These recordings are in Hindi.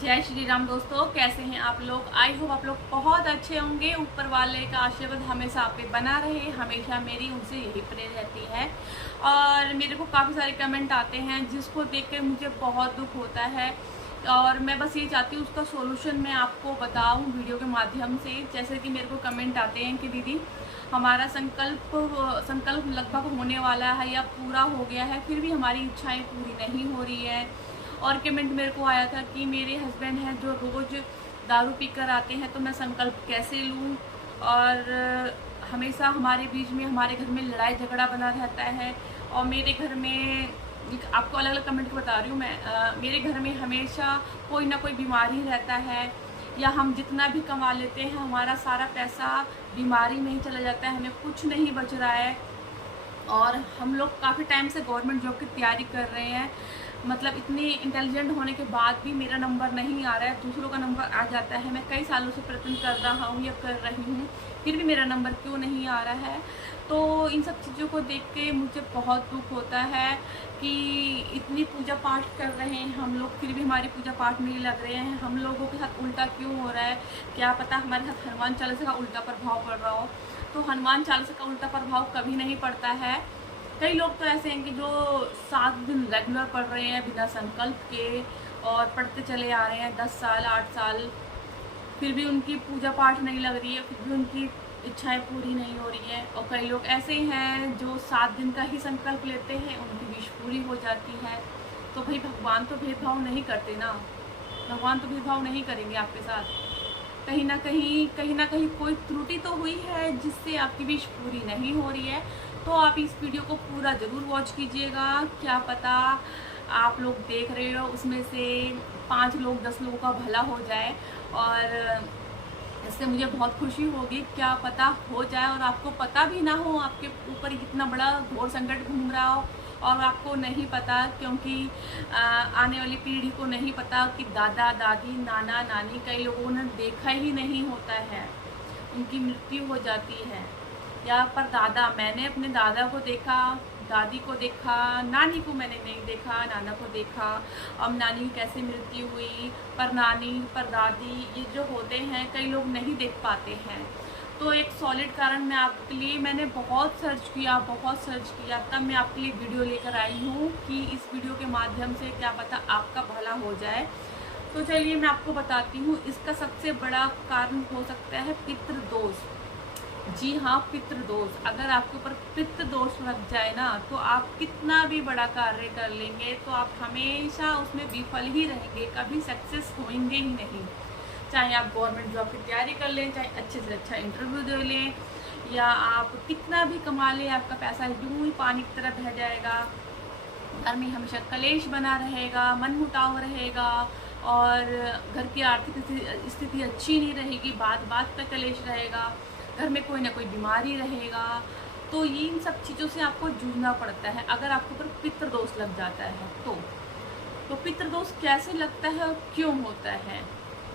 जय श्री राम दोस्तों, कैसे हैं आप लोग। आई होप आप लोग बहुत अच्छे होंगे। ऊपर वाले का आशीर्वाद हमेशा आप पे बना रहे, हमेशा मेरी उनसे यही प्रेर रहती है। और मेरे को काफ़ी सारे कमेंट आते हैं जिसको देख कर मुझे बहुत दुख होता है और मैं बस ये चाहती हूँ उसका सोल्यूशन मैं आपको बताऊँ वीडियो के माध्यम से। जैसे कि मेरे को कमेंट आते हैं कि दीदी हमारा संकल्प लगभग होने वाला है या पूरा हो गया है, फिर भी हमारी इच्छाएं पूरी नहीं हो रही है। और कमेंट मेरे को आया था कि मेरे हस्बैंड हैं जो रोज़ दारू पी कर आते हैं, तो मैं संकल्प कैसे लूँ। और हमेशा हमारे बीच में, हमारे घर में लड़ाई झगड़ा बना रहता है। और मेरे घर में आपको अलग अलग कमेंट बता रही हूँ मैं, मेरे घर में हमेशा कोई ना कोई बीमारी रहता है, या हम जितना भी कमा लेते हैं हमारा सारा पैसा बीमारी में ही चला जाता है, हमें कुछ नहीं बच रहा है। और हम लोग काफ़ी टाइम से गवर्नमेंट जॉब की तैयारी कर रहे हैं, मतलब इतनी इंटेलिजेंट होने के बाद भी मेरा नंबर नहीं आ रहा है, दूसरों का नंबर आ जाता है। मैं कई सालों से प्रयत्न कर रहा हूँ या कर रही हूँ, फिर भी मेरा नंबर क्यों नहीं आ रहा है। तो इन सब चीज़ों को देख के मुझे बहुत दुख होता है कि इतनी पूजा पाठ कर रहे हैं हम लोग, फिर भी हमारी पूजा पाठ में लग रहे हैं। हम लोगों के साथ उल्टा क्यों हो रहा है, क्या पता हमारे साथ हनुमान चालीसा का उल्टा प्रभाव पड़ रहा हो। तो हनुमान चालीसा का उल्टा प्रभाव कभी नहीं पड़ता है। कई लोग तो ऐसे हैं कि जो 7 दिन रेगुलर पढ़ रहे हैं बिना संकल्प के, और पढ़ते चले आ रहे हैं 10 साल 8 साल, फिर भी उनकी पूजा पाठ नहीं लग रही है, फिर भी उनकी इच्छाएं पूरी नहीं हो रही हैं। और कई लोग ऐसे हैं जो 7 दिन का ही संकल्प लेते हैं, उनकी विश पूरी हो जाती है। तो भाई भगवान तो भेदभाव नहीं करते ना, भगवान तो भेदभाव नहीं करेंगे आपके साथ। कहीं ना कहीं कोई त्रुटि तो हुई है जिससे आपकी विश पूरी नहीं हो रही है। तो आप इस वीडियो को पूरा ज़रूर वॉच कीजिएगा। क्या पता आप लोग देख रहे हो उसमें से 5 लोग 10 लोगों का भला हो जाए, और इससे मुझे बहुत खुशी होगी। क्या पता हो जाए और आपको पता भी ना हो, आपके ऊपर कितना बड़ा घोर संकट घूम रहा हो और आपको नहीं पता, क्योंकि आने वाली पीढ़ी को नहीं पता कि दादा दादी नाना नानी कई लोगों ने देखा ही नहीं होता है, उनकी मृत्यु हो जाती है। या पर दादा, मैंने अपने दादा को देखा, दादी को देखा, नानी को मैंने नहीं देखा, नाना को देखा। अब नानी की कैसे मृत्यु हुई, पर नानी पर दादी ये जो होते हैं कई लोग नहीं देख पाते हैं। तो एक सॉलिड कारण मैं आपके लिए, मैंने बहुत सर्च किया, तब मैं आपके लिए वीडियो लेकर आई हूँ कि इस वीडियो के माध्यम से क्या पता आपका भला हो जाए। तो चलिए मैं आपको बताती हूँ। इसका सबसे बड़ा कारण हो सकता है पितृदोष। जी हाँ, पितृदोष। अगर आपके ऊपर पितृदोष लग जाए ना, तो आप कितना भी बड़ा कार्य कर लेंगे तो आप हमेशा उसमें विफल ही रहेंगे, कभी सक्सेस होंगे ही नहीं। चाहे आप गवर्नमेंट जॉब की तैयारी कर लें, चाहे अच्छे से अच्छा इंटरव्यू दे लें, या आप कितना भी कमा लें, आपका पैसा यूं ही पानी की तरह बह जाएगा। घर में हमेशा कलेश बना रहेगा, मनमुटाव रहेगा, और घर की आर्थिक स्थिति अच्छी नहीं रहेगी, बात बात पर कलेश रहेगा, घर में कोई ना कोई बीमारी रहेगा। तो ये इन सब चीज़ों से आपको जूझना पड़ता है अगर आपके ऊपर पितृदोष लग जाता है। तो पितृदोष कैसे लगता है और क्यों होता है,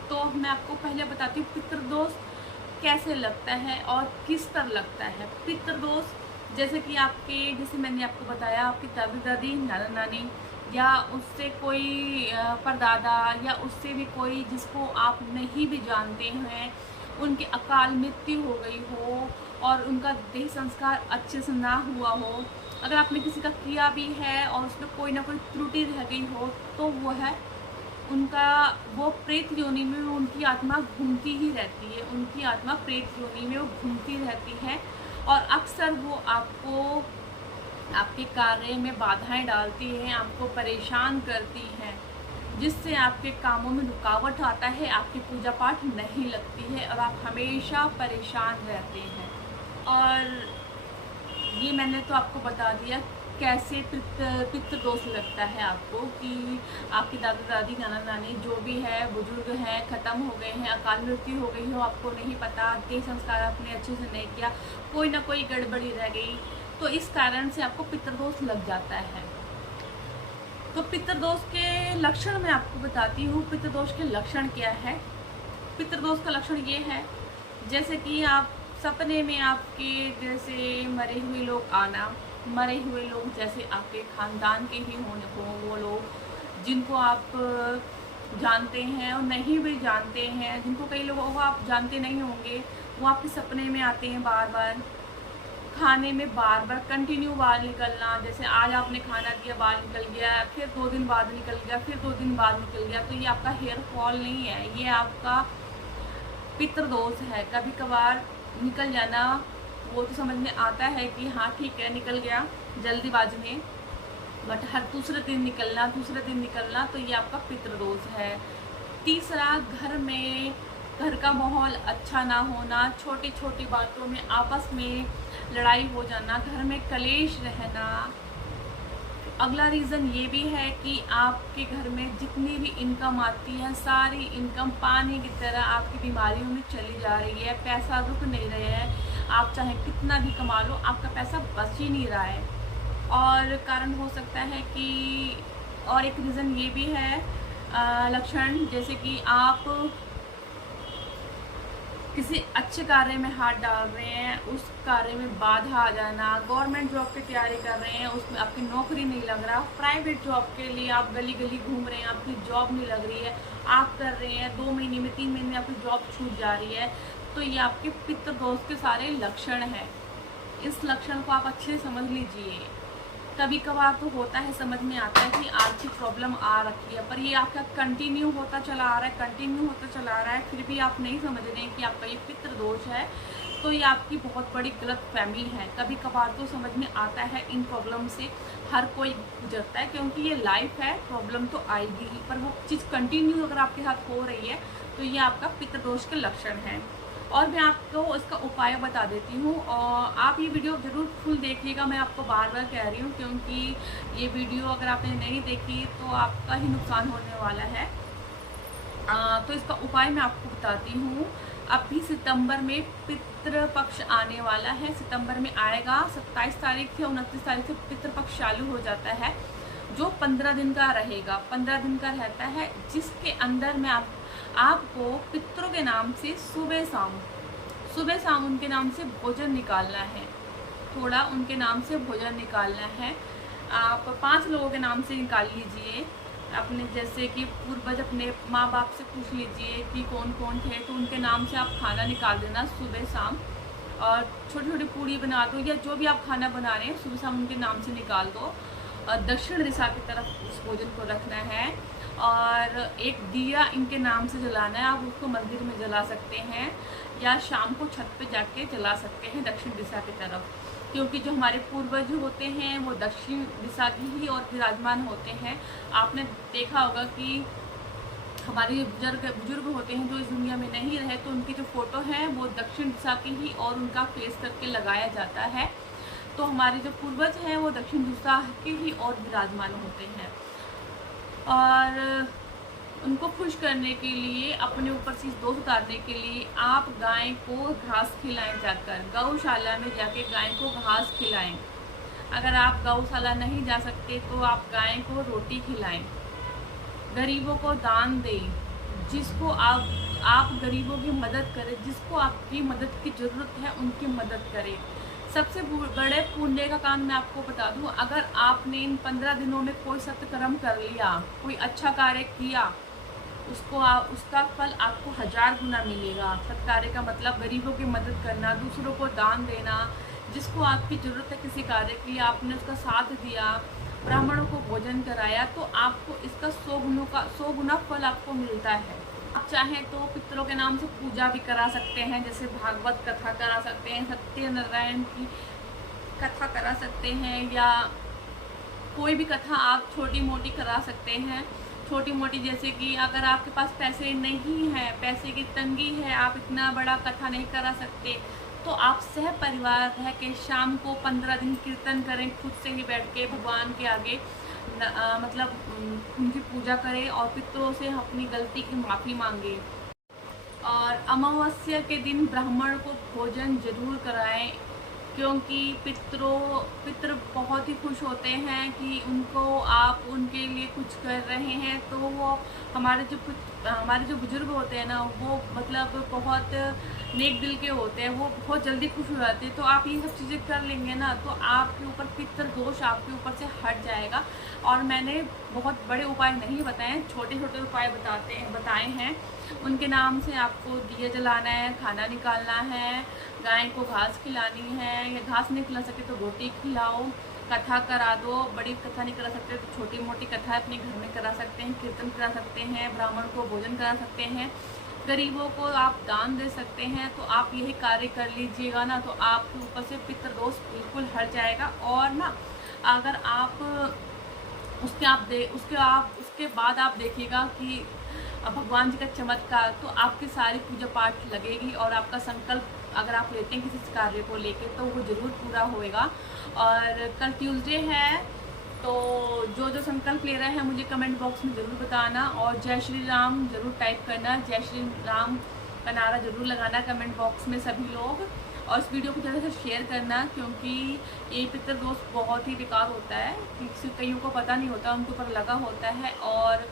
तो मैं आपको पहले बताती हूँ पितृदोष कैसे लगता है और किस पर लगता है। पितृदोष जैसे मैंने आपको बताया, आपकी दादी दादी नाना नानी, या उससे कोई परदादा, या उससे भी कोई जिसको आप नहीं भी जानते हैं, उनकी अकाल मृत्यु हो गई हो और उनका देह संस्कार अच्छे से ना हुआ हो, अगर आपने किसी का किया भी है और उसमें कोई ना कोई त्रुटि रह गई हो, तो वो प्रेत योनि में उनकी आत्मा घूमती ही रहती है, उनकी आत्मा प्रेत योनि में वो घूमती रहती है। और अक्सर वो आपको आपके कार्य में बाधाएं डालती हैं, आपको परेशान करती हैं, जिससे आपके कामों में रुकावट आता है, आपकी पूजा पाठ नहीं लगती है और आप हमेशा परेशान रहते हैं। और ये मैंने तो आपको बता दिया कैसे पितृदोष लगता है आपको, कि आपकी दादा दादी नाना नानी जो भी है बुजुर्ग हैं, ख़त्म हो गए हैं, अकाल मृत्यु हो गई हो, आपको नहीं पता, देह संस्कार आपने अच्छे से नहीं किया, कोई ना कोई गड़बड़ी रह गई, तो इस कारण से आपको पितृदोष लग जाता है। तो पितृदोष के लक्षण मैं आपको बताती हूँ। पितृदोष के लक्षण क्या है। पितृदोष का लक्षण ये है, जैसे कि आप सपने में आपके जैसे मरे हुए लोग आना, मरे हुए लोग जैसे आपके खानदान के ही होने हो, वो लोग जिनको आप जानते हैं और नहीं भी जानते हैं, जिनको कई लोगों को आप जानते नहीं होंगे, वो आपके सपने में आते हैं बार बार। खाने में बार बार कंटिन्यू बाल निकलना, जैसे आज आपने खाना दिया बाल निकल गया, फिर 2 दिन बाद निकल गया, फिर 2 दिन बाद निकल गया, तो ये आपका हेयर फॉल नहीं है, ये आपका पितृ दोष है। कभी कभार निकल जाना वो तो समझ में आता है कि हाँ ठीक है निकल गया जल्दीबाजी में, बट हर दूसरे दिन निकलना तो ये आपका पितृ दोष है। तीसरा, घर का माहौल अच्छा ना होना, छोटी छोटी बातों में आपस में लड़ाई हो जाना, घर में कलेश रहना। अगला रीज़न ये भी है कि आपके घर में जितनी भी इनकम आती है सारी इनकम पानी की तरह आपकी बीमारियों में चली जा रही है, पैसा रुक नहीं रहा है, आप चाहे कितना भी कमा लो आपका पैसा बच ही नहीं रहा है। और कारण हो सकता है कि और एक रीज़न ये भी है लक्षण, जैसे कि आप किसी अच्छे कार्य में हाथ डाल रहे हैं, उस कार्य में बाधा आ जाना, गवर्नमेंट जॉब की तैयारी कर रहे हैं उसमें आपकी नौकरी नहीं लग रहा, प्राइवेट जॉब के लिए आप गली गली घूम रहे हैं आपकी जॉब नहीं लग रही है, आप कर रहे हैं 2 महीने में 3 महीने में आपकी जॉब छूट जा रही है, तो ये आपके पितृ दोष के सारे लक्षण हैं। इस लक्षण को आप अच्छे से समझ लीजिए। कभी कभार तो होता है, समझ में आता है कि आर्थिक प्रॉब्लम आ रखी है, पर ये आपका कंटिन्यू होता चला आ रहा है, फिर भी आप नहीं समझ रहे हैं कि आपका ये पितृ दोष है, तो ये आपकी बहुत बड़ी गलत फहमी है। कभी कभार तो समझ में आता है, इन प्रॉब्लम से हर कोई गुजरता है, क्योंकि ये लाइफ है, प्रॉब्लम तो आएगी ही, पर वो चीज़ कंटिन्यू अगर आपके साथ हो रही है तो ये आपका पितृ दोष के लक्षण हैं। और मैं आपको इसका उपाय बता देती हूँ, और आप ये वीडियो ज़रूर फुल देखिएगा, मैं आपको बार बार कह रही हूँ, क्योंकि ये वीडियो अगर आपने नहीं देखी तो आपका ही नुकसान होने वाला है। तो इसका उपाय मैं आपको बताती हूँ। अभी सितंबर में पितृपक्ष आने वाला है, सितंबर में आएगा, 27 तारीख से 29 तारीख से पितृपक्ष चालू हो जाता है, जो 15 दिन का रहेगा, 15 दिन का रहता है, जिसके अंदर में आपको पितरों के नाम से सुबह शाम उनके नाम से भोजन निकालना है, थोड़ा उनके नाम से भोजन निकालना है। आप 5 लोगों के नाम से निकाल लीजिए, अपने जैसे कि पूर्वज अपने माँ बाप से पूछ लीजिए कि कौन कौन थे, तो उनके नाम से आप खाना निकाल देना सुबह शाम, और छोटी छोटी पूड़ी बना दो, या जो भी आप खाना बना रहे हैं सुबह शाम उनके नाम से निकाल दो, और दक्षिण दिशा की तरफ उस भोजन को रखना है, और एक दिया इनके नाम से जलाना है। आप उसको मंदिर में जला सकते हैं या शाम को छत पे जाके जला सकते हैं दक्षिण दिशा की तरफ, क्योंकि जो हमारे पूर्वज होते हैं वो दक्षिण दिशा की ही और विराजमान होते हैं। आपने देखा होगा कि हमारे बुजुर्ग होते हैं जो इस दुनिया में नहीं रहे, तो उनकी जो फ़ोटो है वो दक्षिण दिशा की ही और उनका फेस करके लगाया जाता है, तो हमारे जो पूर्वज हैं वो दक्षिण दिशा के ही और विराजमान होते हैं। और उनको खुश करने के लिए, अपने ऊपर से दोष उतारने के लिए आप गाय को घास खिलाएं, जाकर गौशाला में जाके गाय को घास खिलाएं। अगर आप गौशाला नहीं जा सकते तो आप गाय को रोटी खिलाएं, गरीबों को दान दें, जिसको आप गरीबों की मदद करें, जिसको आपकी मदद की ज़रूरत है उनकी मदद करें। सबसे बड़े पुण्य का काम मैं आपको बता दूं, अगर आपने इन 15 दिनों में कोई सत्कर्म कर लिया, कोई अच्छा कार्य किया, उसका फल आपको 1000 गुना मिलेगा। सत्कार्य का मतलब गरीबों की मदद करना, दूसरों को दान देना, जिसको आपकी ज़रूरत है किसी कार्य की, आपने उसका साथ दिया, ब्राह्मणों को भोजन कराया, तो आपको इसका 100 गुना फल आपको मिलता है। आप चाहें तो पितरों के नाम से पूजा भी करा सकते हैं, जैसे भागवत कथा करा सकते हैं, सत्यनारायण की कथा करा सकते हैं, या कोई भी कथा आप छोटी मोटी करा सकते हैं। छोटी मोटी जैसे कि अगर आपके पास पैसे नहीं हैं, पैसे की तंगी है, आप इतना बड़ा कथा नहीं करा सकते, तो आप सह परिवार रह के शाम को 15 दिन कीर्तन करें, खुद से ही बैठ के भगवान के आगे मतलब उनकी पूजा करें और पितरों से अपनी गलती की माफ़ी मांगे। और अमावस्या के दिन ब्राह्मण को भोजन जरूर कराएं, क्योंकि पितृ बहुत ही खुश होते हैं कि उनको आप उनके लिए कुछ कर रहे हैं, तो वो हमारे जो बुजुर्ग होते हैं ना, वो मतलब बहुत नेक दिल के होते हैं, वो बहुत जल्दी खुश हो जाते हैं। तो आप ये सब चीज़ें कर लेंगे ना, तो आपके ऊपर पितृ दोष आपके ऊपर से हट जाएगा। और मैंने बहुत बड़े उपाय नहीं बताए, छोटे छोटे उपाय बताए हैं। उनके नाम से आपको दिया जलाना है, खाना निकालना है, गाय को घास खिलानी है, या घास नहीं खिला सके तो रोटी खिलाओ, कथा करा दो, बड़ी कथा नहीं करा सकते तो छोटी मोटी कथा अपने घर में करा सकते हैं, कीर्तन करा सकते हैं, ब्राह्मण को भोजन करा सकते हैं, गरीबों को आप दान दे सकते हैं। तो आप यही कार्य कर लीजिएगा ना, तो आपके ऊपर से पितृदोष बिल्कुल हट जाएगा। और ना अगर आप उसके बाद आप देखिएगा कि भगवान जी का चमत्कार, तो आपकी सारी पूजा पाठ लगेगी और आपका संकल्प अगर आप लेते हैं किसी कार्य को लेके तो वो ज़रूर पूरा होएगा। और कल ट्यूसडे है, तो जो संकल्प ले रहे हैं मुझे कमेंट बॉक्स में ज़रूर बताना, और जय श्री राम ज़रूर टाइप करना, जय श्री राम का नारा ज़रूर लगाना कमेंट बॉक्स में सभी लोग। और इस वीडियो को ज़्यादा से शेयर करना, क्योंकि ये पितृदोष बहुत ही बेकार होता है, किसी कईयों को पता नहीं होता, उनके ऊपर लगा होता है। और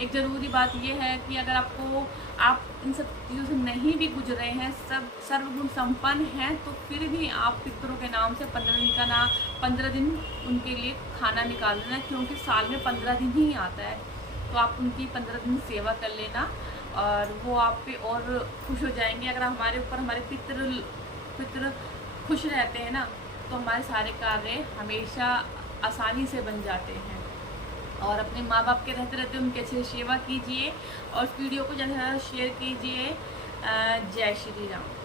एक ज़रूरी बात यह है कि अगर आप इन सब चीज़ों से नहीं भी गुजरे हैं, सब सर्वगुण संपन्न हैं, तो फिर भी आप पितरों के नाम से 15 दिन उनके लिए खाना निकाल लेना, क्योंकि साल में 15 दिन ही आता है। तो आप उनकी 15 दिन सेवा कर लेना और वो आप पे और खुश हो जाएंगे। अगर हमारे ऊपर हमारे पितर खुश रहते हैं ना, तो हमारे सारे कार्य हमेशा आसानी से बन जाते हैं। और अपने माँ बाप के रहते उनकी अच्छे से सेवा कीजिए और इस वीडियो को ज़्यादा से ज़्यादा शेयर कीजिए। जय श्री राम।